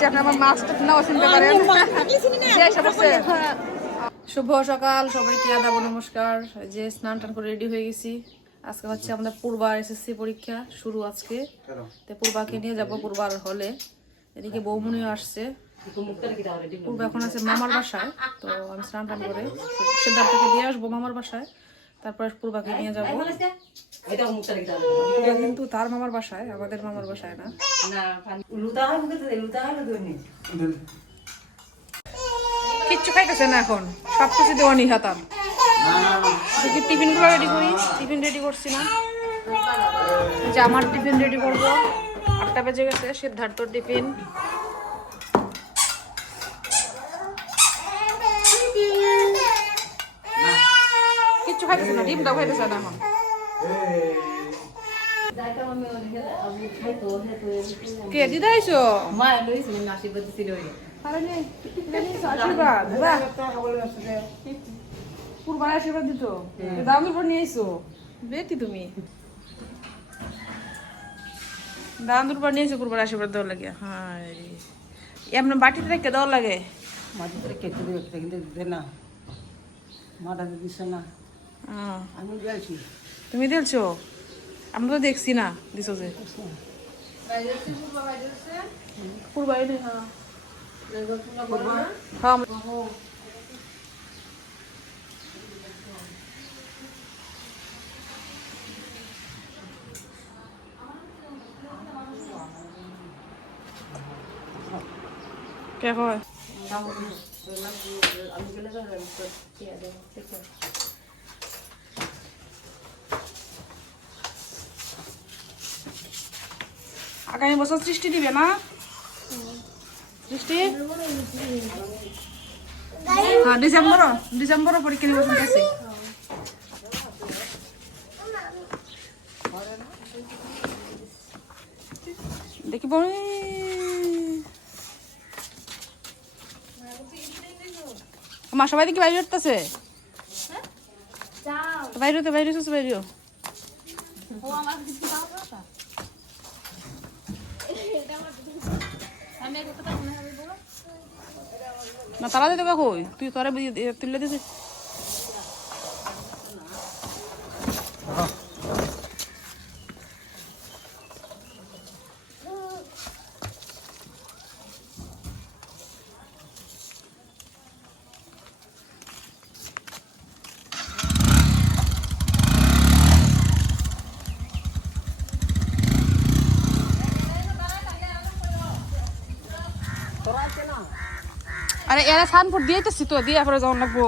আসছে, আপনি আমার মাছটা নাও চিনতে পারেন। শুভ সকাল সবাইকে, আদাব নমস্কার। যে স্নান টান করে রেডি হয়ে গেছি। আজকে হচ্ছে আমাদের পূর্বার এসএসসি পরীক্ষা শুরু আজকে। তো পূর্বাকে নিয়ে যাবো পূর্বার হলে। এদিকে বৌমনিও আসছে। পূর্বা এখন আছে মামার বাসায়, তো আমি স্নান টান করে সিদ্ধার্থকে দিয়ে আসবো মামার বাসায়, তারপরে পূর্বাকে নিয়ে যাবো। কিন্তু তার মামার বাসায়, আমাদের মামার বাসায় না। কিচ্ছু খাইতেছে না এখন, সবকিছু দেওয়া নিহাতাম। টিফিন গুলো রেডি করি, টিফিন রেডি করছি না, যে আমার টিফিন রেডি করবো। 8টা বেজে গেছে, সিদ্ধার্থর টিফিন। কিচ্ছু খাইতেছে না, ডিমটাও খাইতেছে না এখন। কে দিদা আইসো? পূর্বার আশীর্বাদ দিত, দামের পর নিয়ে আইসো বেটি তুমি। দান্দুর পর নিয়ে এসো পূর্বার আশীর্বাদ দেওয়ার লাগে। হ্যাঁ, এমন বাটিতে রেখে দেওয়ার লাগে। মাটিতে রেখে দেবে, কিন্তু দিতে না, মাটাতে দিচ্ছে না। আমি দিয়েছি। তুমি দিলছো? আমরা তো দেখছি না দিছো যে। পূর্বাই নেই। হ্যাঁ হ্যাঁ। কে হয়? আগামী বছর সৃষ্টি দিবে না? সৃষ্টি হ্যাঁ, ডিসেম্বর পরীক্ষা নিব শুনতেছি। দেখিব মা সবাই দেখি বাইরে উঠতেছে। বাইরে বাইরে বাইরেও না, তারা দিতে কই তুই তোরা তুলে দিছিস। আরে এরা সানপুর দিয়েছি তো, দিয়ে পরে যখন লাগবো।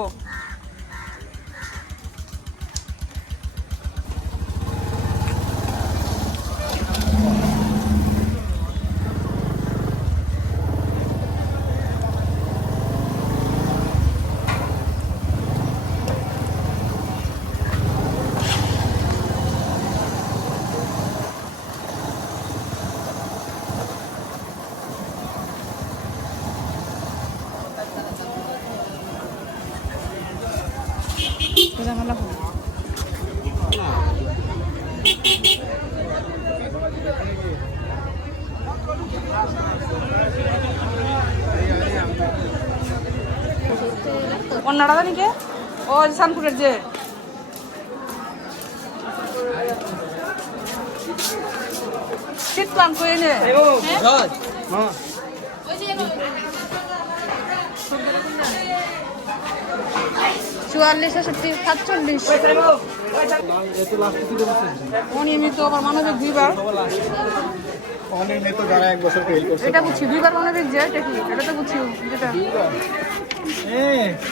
অন্যটা জানি কে? ও সানপুরের যে শীত প্লান করে নে। 44, 47। অনিয়মিত আবার মানবিক 2বার। অনিয়মিত যারা 1 বছর ফেল করছে, এটা বুঝছি 2বার মানবিক যে, এটা কি? এটা তো বুঝছি যেটা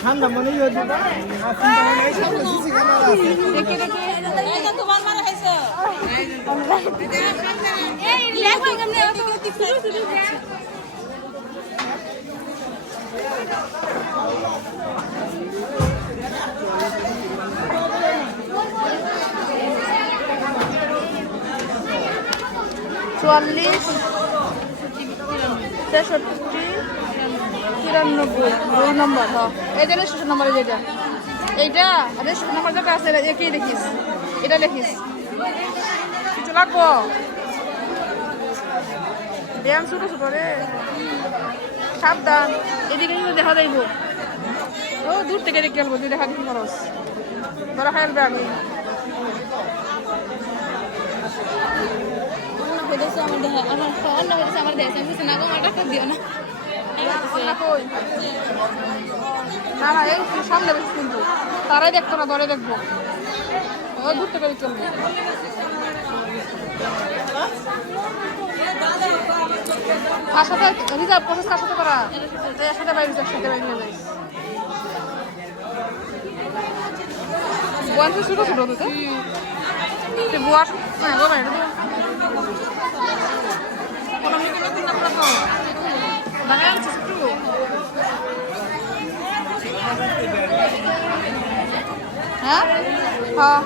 ঠান্ডা মনে হয় দিবা। দেখি দেখি এটা তোমার মানে হইছে এই লেখা কেমনে এত শুরু শুরু যা 44, 63, 93, 2 নম্বর। হ্যাঁ, এটা রেজিস্ট্রেশন নম্বর, যেটা এইটা রেজিস্ট্রেশন নম্বর যেটা আছে একই দেখিস, এটা দেখিস। কিছু লাগবো ব্যায়াম ছোট ছোট রে, সাবধান, এদিকে কিন্তু দেখা যাইব। ও দূর থেকে দেখে গেলবো, তুই দেখা দেখি খরচ ধরা খেলবে আমি। না না, এই সামনে বেশি কিন্তু তারাই দেখতো না, ধরে দেখবো। ও দূর থেকে দেখে গেলবো। কার সাথে রিজার্ভ প্রসেস কার সাথে করা? একসাথে বাইরে একসাথে বাইরে নিয়ে যাই। বয়স ছোট ছোট তো বুয়া, হ্যাঁ গো বাইরে তো দেখা যাচ্ছে একটু। হ্যাঁ হ্যাঁ,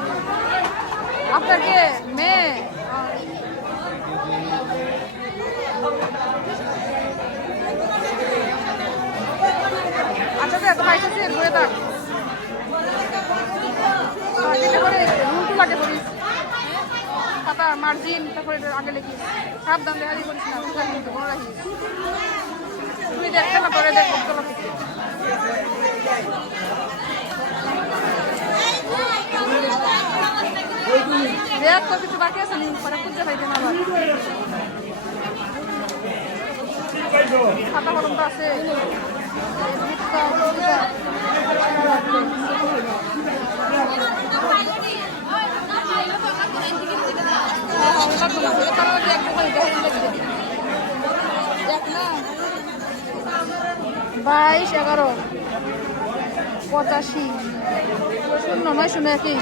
আপনার কে মেয়ে? আচ্ছা তো পাইতেছি ঘুরে থাক উল্টো লাগে বলিস খাতা মার্জিন, তারপরে আগে লিখিস, সাবধান দেখা দিয়ে করিস না, কিন্তু মনে রাখিস। তুই দেখতে না পরে দেখ চলো দেখ তো কিছু বাকি আছে নি, পরে খুঁজে পাইতে না। আবার খাতা কলম তো আছে। বাইশ 11 85 0 9 একই।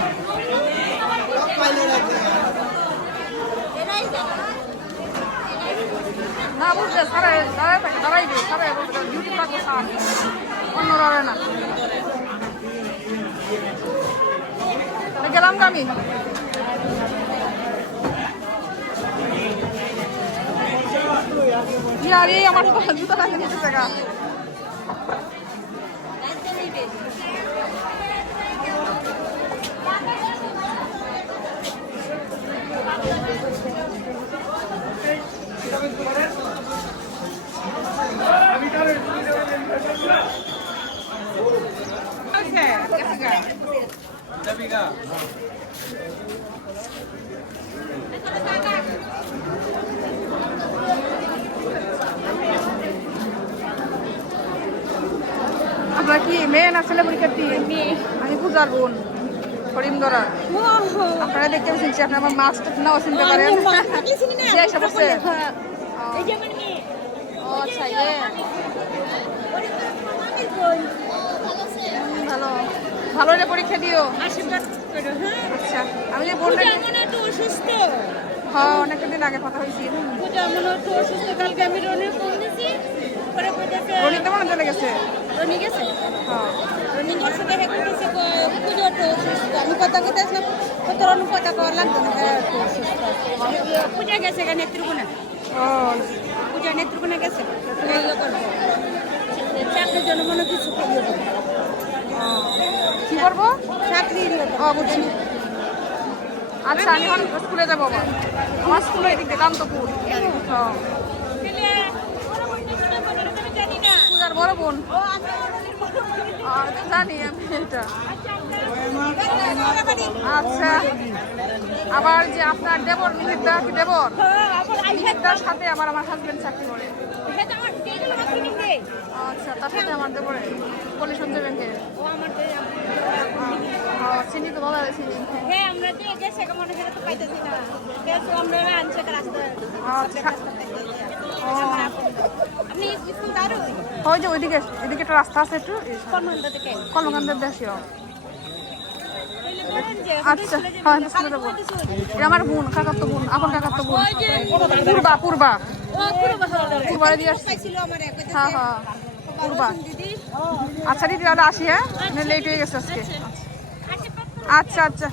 না বুঝলে সারাই দে, সারাই ডিউটি থাকবো সার, অন্য রবে না। গেলাম আমি। আরে আমার জুতো লাগে নিতে জায়গা। আপনার কি মেয়ে না ছেলে পরীক্ষার্থী? আমি পূজার বোন করিমদরা। আপনারা দেখতে শুনছি, আপনি আমার মাছটা নাও চিনতে পারেন। আচ্ছা ভালো ভালো রে, পরীক্ষা দিও। আচ্ছা আমি যে বোনটা অসুস্থ, হ্যাঁ অনেকটা দিন আগে কথা হয়েছি। অসুস্থ, কালকে আমি রনি ফোন দিছি, পরে কইতেছে রনি কেমন চলে গেছে? রনি গেছে, হ্যাঁ রনি গেছে দেখে কইতেছে পূজা তো অসুস্থ। আমি কথা কইতেছিলাম কত রনি কথা কওয়ার লাগতো না, তো অসুস্থ। পূজা গেছে কেন নেত্রকোনা? ও পূজা নেত্রকোনা গেছে, চাকরির জন্য মনে কিছু করবো। কি করবো? চাকরি ও বুঝছি। আচ্ছা আমি এখন স্কুলে যাবো। আমার স্কুলে এদিকে কান্তপুর। হ্যাঁ জানি না, পূজার বড় বোন। ও আমি জানি আমি এটা। আচ্ছা আবার যে আপনার দেবর মিহিরদা, কি দেবর মিহিরদার সাথে আমার হাজবেন্ড চাকরি করে। আচ্ছা তার সাথে আমার দেবরে পল্লী সঞ্চয় ব্যাংকে। চিনি তো ভালো চিনি। হ্যাঁ আমরা দিয়ে গেছে মনে হয় তো পাইতেছি না, আমরা আনছে রাস্তায়। আচ্ছা আপনি স্কুল দাঁড়ো ওই যে ওইদিকে এদিকে একটা রাস্তা আছে একটু কর্মকাণ্ডের দেশীয়। আচ্ছা হ্যাঁ স্কুলে যাবো। এটা আমার বোন, কাকাতো বোন, আপন কাকাতো বোন, পূর্বা পূর্বা পূর্বা দিয়ে আসছি। হ্যাঁ হ্যাঁ পূর্বা। আচ্ছা দিদি দাদা আসি, হ্যাঁ লেট হয়ে গেছে আজকে। আচ্ছা আচ্ছা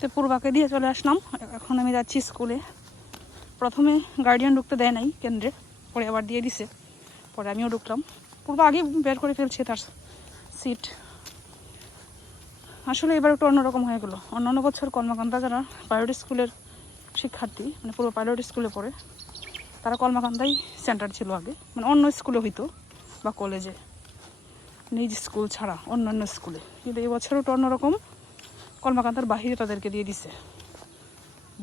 তো পূর্বাকে দিয়ে চলে আসলাম। এখন আমি যাচ্ছি স্কুলে। প্রথমে গার্ডিয়ান ঢুকতে দেয় নাই কেন্দ্রে, পরে আবার দিয়ে দিছে, পরে আমিও ঢুকলাম। পূর্বা আগে বের করে ফেলছে তার সিট। আসলে এবার একটু অন্যরকম হয়ে গেলো। অন্যান্য বছর কর্মকাণ্ডা যারা প্রাইভেট স্কুলের শিক্ষার্থী, মানে পূর্ব পাইলট স্কুলে পড়ে, তারা কলমাকান্দাই সেন্টার ছিল আগে, মানে অন্য স্কুলে হইতো বা কলেজে, নিজ স্কুল ছাড়া অন্যান্য স্কুলে। কিন্তু এই বছর ওটা অন্যরকম, কলমাকান্দার বাহিরে তাদেরকে দিয়ে দিছে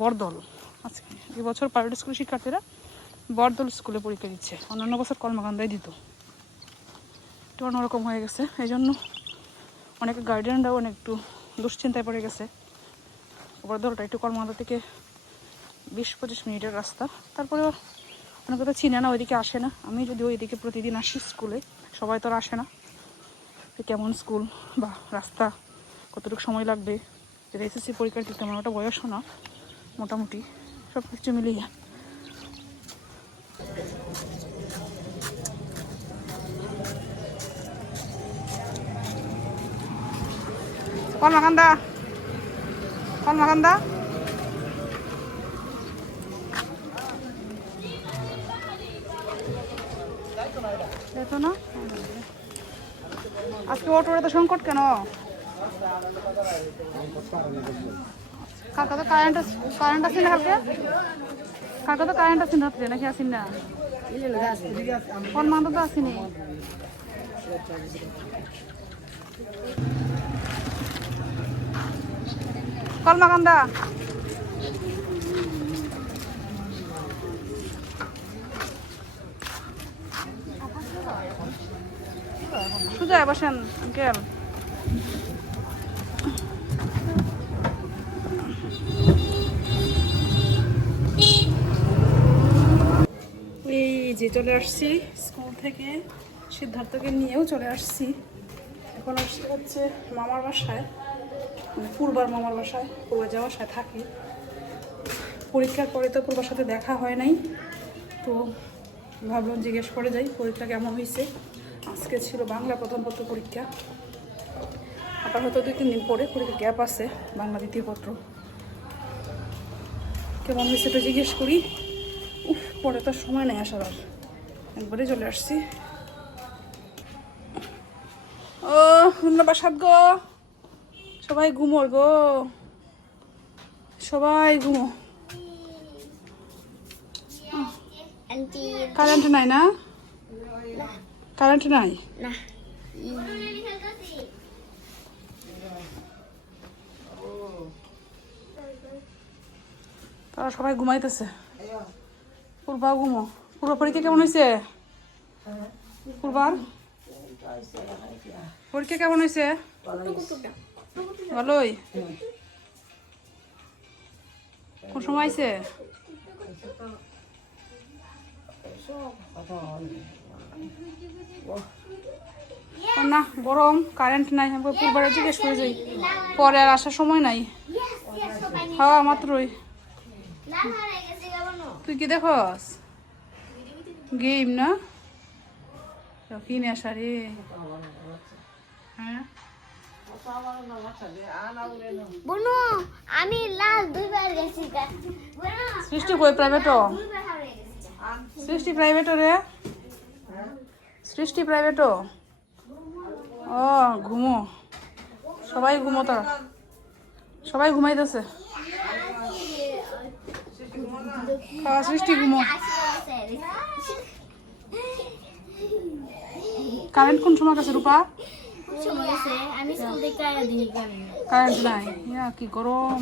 বরদল। আজকে এই বছর পাইলট স্কুলের শিক্ষার্থীরা বরদল স্কুলে পরীক্ষা দিচ্ছে, অন্যান্য বছর কলমাকান্দায় দিত। এটা অন্যরকম হয়ে গেছে, এই জন্য অনেকে গার্ডিয়ানরাও অনেক একটু দুশ্চিন্তায় পড়ে গেছে। বরদলটা একটু কলমাকান্দা থেকে 20-25 মিনিটের রাস্তা, তারপরে অনেকে তো চিনে না, ওইদিকে আসে না। আমি যদি ওইদিকে প্রতিদিন আসি স্কুলে, সবাই তো আর আসে না, কেমন স্কুল বা রাস্তা, কতটুকু সময় লাগবে, এসএসসি পরীক্ষার দিতে আমার ওটা বয়সও না, মোটামুটি সব কিছু মিলিয়ে। কলমাকান্দা কলমাকান্দা তো না আজকে অটোর এত সংকট কেন? কালকে তো কারেন্ট আছে না, কালকে তো কারেন্ট আছে রাত্রে নাকি আসেন না? কলমাকান্দা তো আসেনি। কলমাকান্দা সুজয় বসেন আঙ্কেল। এই যে চলে আসছি স্কুল থেকে, সিদ্ধার্থকে নিয়েও চলে আসছি। এখন আসতে হচ্ছে মামার বাসায়, মানে পূর্বার মামার বাসায়। পূর্বা যাওয়ার বাসায় থাকে, পরীক্ষার পরে তো পূর্বার সাথে দেখা হয় নাই, তো ভাবলাম জিজ্ঞেস করে যাই পরীক্ষা কেমন হয়েছে। আজকে ছিল বাংলা প্রথম পত্র পরীক্ষা, আবার হয়তো 2-3 দিন পরে পরীক্ষা গ্যাপ আছে, বাংলা দ্বিতীয় পত্র। কেমন হয়েছে তো জিজ্ঞেস করি। পরে তো সময় নেই আসার, আর একবারে চলে আসছি। ও বাসাত গো, সবাই ঘুমোর গো, সবাই ঘুমো। কারেন্ট নাই না? কারেন্ট নাই? তারা সবাই ঘুমাইতেছে, পূর্বা ঘুমো। পূর্ব পরীক্ষা কেমন হয়েছে? পূর্বার পরীক্ষা কেমন হয়েছে? ভালোই। কোন সময় আইছে? না গরম, কারেন্ট নাই। আমি পূর্বারে জিজ্ঞেস করে যাই, পরে আর আসার সময় নাই। হ্যাঁ মাত্রই। তুই কি দেখস? গেম না কিনে আসা রে। হ্যাঁ বুনু আমি লাল 2 বার গেছি। সৃষ্টি কই প্রাইভেটও? সৃষ্টি প্রাইভেটও রে? সৃষ্টি প্রাইভেটও? ও ঘুমো, সবাই ঘুমো, তারা সবাই ঘুমাইতেছে। সৃষ্টি ঘুমো। কারেন্ট কোন সময় গেছে রূপা? আমি স্কুল থেকে আয়া দিই কারেন্ট নাই, কি গরম।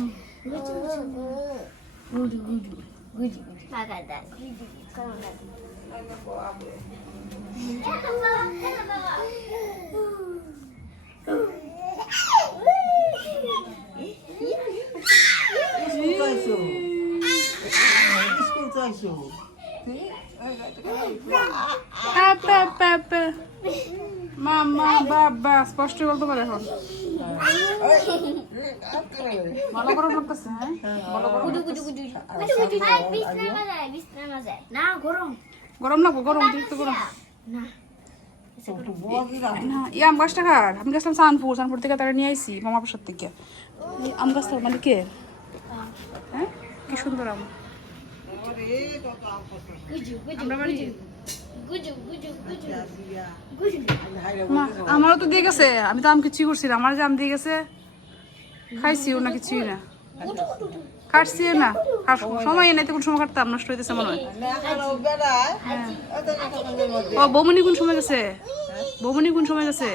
মামা বাবা স্পষ্ট বলতে পারে এখন। ভালো গরম লাগতেছে। হ্যাঁ ভালো গরম না গরম গরম লাগবো, গরম অতিরিক্ত গরম না। না এই আম গাছটা কার? আমি গেছিলাম সানপুর থেকে তারা নিয়ে আইসি মামা বাসার থেকে। এই আম গাছটা মানে কে? হ্যাঁ কি সুন্দর আম। আমরা বাড়ি আমারও তো দিয়ে গেছে, আমি তো আম কিছুই করছি না। আমার যে আম দিয়ে গেছে খাইছিও না, কিছুই না। কাটছি না আর সময় নাই তো কোন সময় কাটতাম নষ্ট হইতেছে মনে হয় ও বৌমনি কোন সময় গেছে বৌমনি কোন সময় গেছে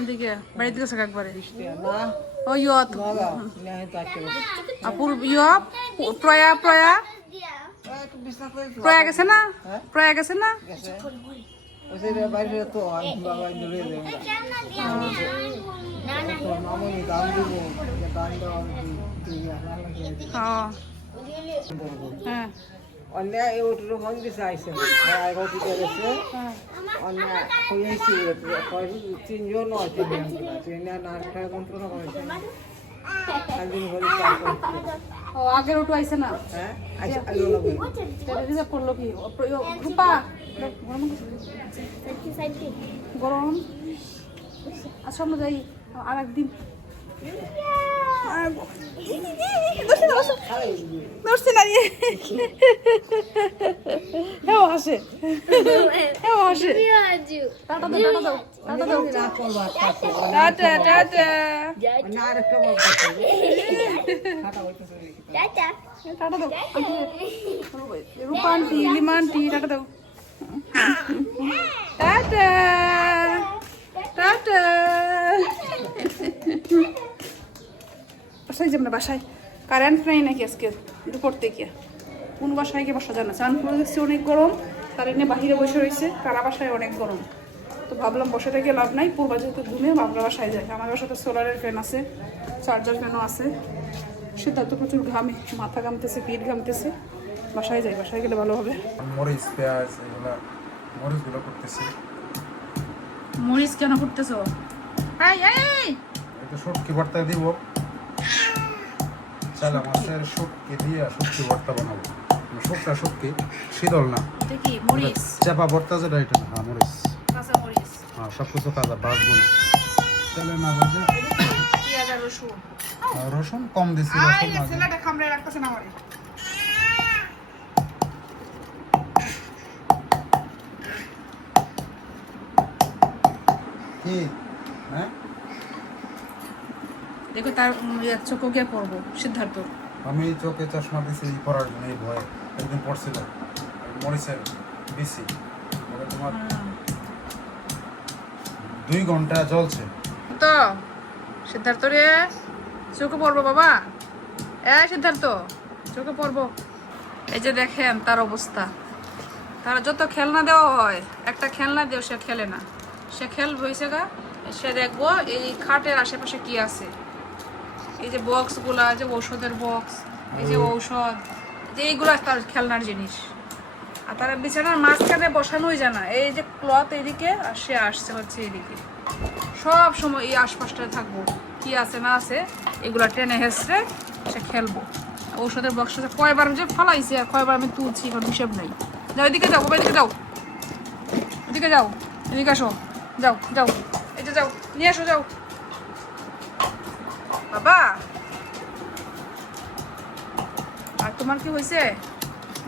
এদিকে বাড়িতে গেছে একবারে ও ইয়ত আপুর ইয়া প্রয়া প্রয়া প্রয়া গেছে না প্রয়া গেছে না হ্যাঁ অন্য ওটির মন্দির চাইছে অন্য হয়েছি 3 জন নয় 3 জন ট্রেনে নারকেল যন্ত্রণা করেছে একদিন বলে ও আগের ওটু আইছে না হ্যাঁ আচ্ছা আলো রিজার্ভ করলো কি রূপা গরম আচ্ছা আমরা যাই আর একদিন ধরছি না রে হ্যাঁ হাসে হ্যাঁ হাসে টাটা দাও টাটা দাও টাটা টাটা না আরেকটা টাটা দাও রূপা আন্টি লিমা আন্টি টাটা দাও টাটা টাটা বাসায় যাবো না বাসায় কারেন্ট নেই নাকি আজকে একটু পড়তে গিয়ে কোন বাসায় গিয়ে বসা যায় না চান করে দিচ্ছি অনেক গরম কারেন্টে বাহিরে বসে রয়েছে কারা বাসায় অনেক গরম তো ভাবলাম বসে থেকে লাভ নাই পূর্বা যেহেতু ঘুমিয়ে বাবরা বাসায় যায় আমার বাসাতে সোলারের ফ্যান আছে চার্জার ফ্যানও আছে সেটা তো প্রচুর ঘামে মাথা ঘামতেছে পিঠ ঘামতেছে বাসায় যাই বাসায় গেলে ভালো হবে মরিচ পেঁয়াজ এগুলো মরিচগুলো করতেছি মরিচ কেন করতেছো একটু শুটকি ভর্তা দিব চালা মাছের শুটকি দিয়ে শুটকি ভর্তা বানাবো শুটকি শীতল না দেখি মরিচ চাপা ভর্তা যেটা এটা না হ্যাঁ মরিচ কাঁচা মরিচ হ্যাঁ সব কিছু তাজা বাঁচবো না তাহলে না বাজে পেঁয়াজ আর রসুন রসুন কম দিছি রসুন না ছেলেটা খামড়ে রাখতেছে না আমারে কি হ্যাঁ দেখো তার চোখ গিয়ে পড়বো সিদ্ধার্থ আমি চোখে চশমা দিছি পড়ার জন্য এই ভয়ে একদিন পড়ছিল মরিচের দিছি ওটা তোমার 2 ঘন্টা জ্বলছে তো সিদ্ধার্থ রে চোখে পড়বো বাবা সিদ্ধার্থ চোখে পড়বো এই যে দেখেন তার অবস্থা তারা যত খেলনা দেওয়া হয় একটা খেলনা দেও সে খেলে না সে খেলবে হয়েছে গা সে দেখবো এই খাটের আশেপাশে কি আছে এই যে বক্সগুলা যে ঔষধের বক্স এই যে ঔষধ যে এইগুলো তার খেলনার জিনিস আর তারা বিছানার মাঝখানে বসানোই জানা এই যে ক্লথ এইদিকে আর সে আসছে হচ্ছে এইদিকে সব সময় এই আশপাশটায় থাকবো কি আছে না আছে এগুলা টেনে হেসড়ে সে খেলবো ঔষধের বক্সটা কয়বার যে ফলাইছে আর কয়বার আমি তুলছি কোনো হিসেব নেই যাও এদিকে যাও বাবা এদিকে যাও এদিকে যাও এদিকে আসো যাও যাও এই যে যাও নিয়ে আসো যাও বাবা আর তোমার কি হয়েছে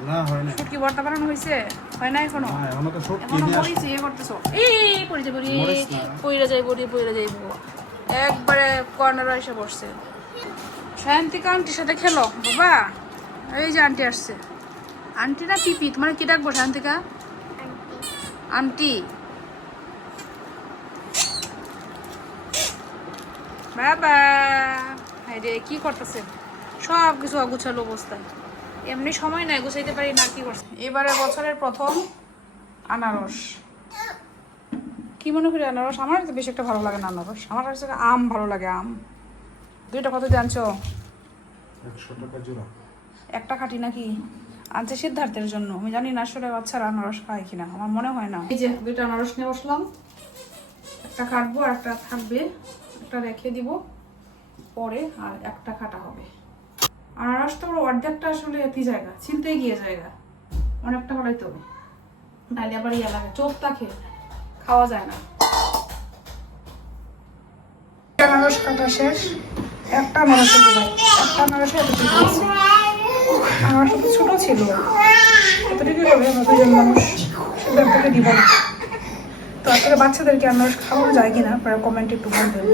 না হয় না শুটকি ভর্তা বানানো হয়েছে হয় না এখনো না এখনো তো শুটকি এখনো নিয়ে আসছি মরিচ ইয়ে করতেছো এই পড়ে যাবো রে মরিচ না। পইরা যাইবো একবারে কর্নারে এসে বসছে সায়ন্তিকা আন্টির সাথে খেলো বাবা এই যে আন্টি আসছে আন্টি না পিপি তোমার কি ডাকবো সায়ন্তিকা আন্টি বাবা রে কি করতেছে সব কিছু অগুছালো অবস্থায় এমনি সময় নাই গুছাইতে পারি না কি করছে এবারে বছরের প্রথম আনারস কি মনে করি আনারস আমার তো বেশি একটা ভালো লাগে না আনারস আমার কাছে আম ভালো লাগে আম দুইটা কত জানছো 100 টাকা জোড়া একটা খাটি নাকি আনছে সিদ্ধার্থের জন্য আমি জানি না আসলে বাচ্চারা আনারস খায় কিনা আমার মনে হয় না এই যে দুইটা আনারস নিয়ে বসলাম একটা কাটবো আর একটা থাকবে একটা রেখে দিব পরে আর একটা কাটা হবে আনারস তো অর্ধেকটা আসলে এতি জায়গা ছিনতে গিয়ে জায়গা অনেকটা হলেই তো নাইলে আবার ইয়ে লাগে চোখ তাকে খাওয়া যায় না আনারস কাটা শেষ একটা আনারসের দিলাম একটা আনারসে এতটুকু হয়েছে আনারস তো ছোট ছিল এতটুকু হবে আমরা দুজন মানুষ সিদ্ধার্থকে দিব না তো আসলে বাচ্চাদেরকে আনারস খাওয়ানো যায় কিনা আপনারা কমেন্টে একটু বলবেন।